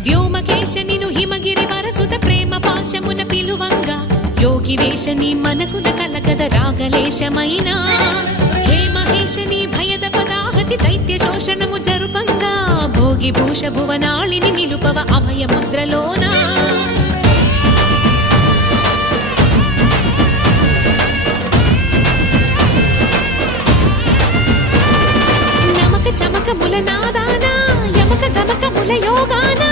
వ్యోమకేశనిను హిమగిరి వరసుత ప్రేమ పాశమున పిలువంగా యోగి వేషని మనసున కలగద రాగలేశమైనా హే మహేశని భయద పదాహతి దైత్య శోషణము జరుపంగా భోగి భూష భువనాళిని నిలుపవ అభయ ముద్రలోనా నమక చమక ముల నాదానా యమక గమక ముల యోగానా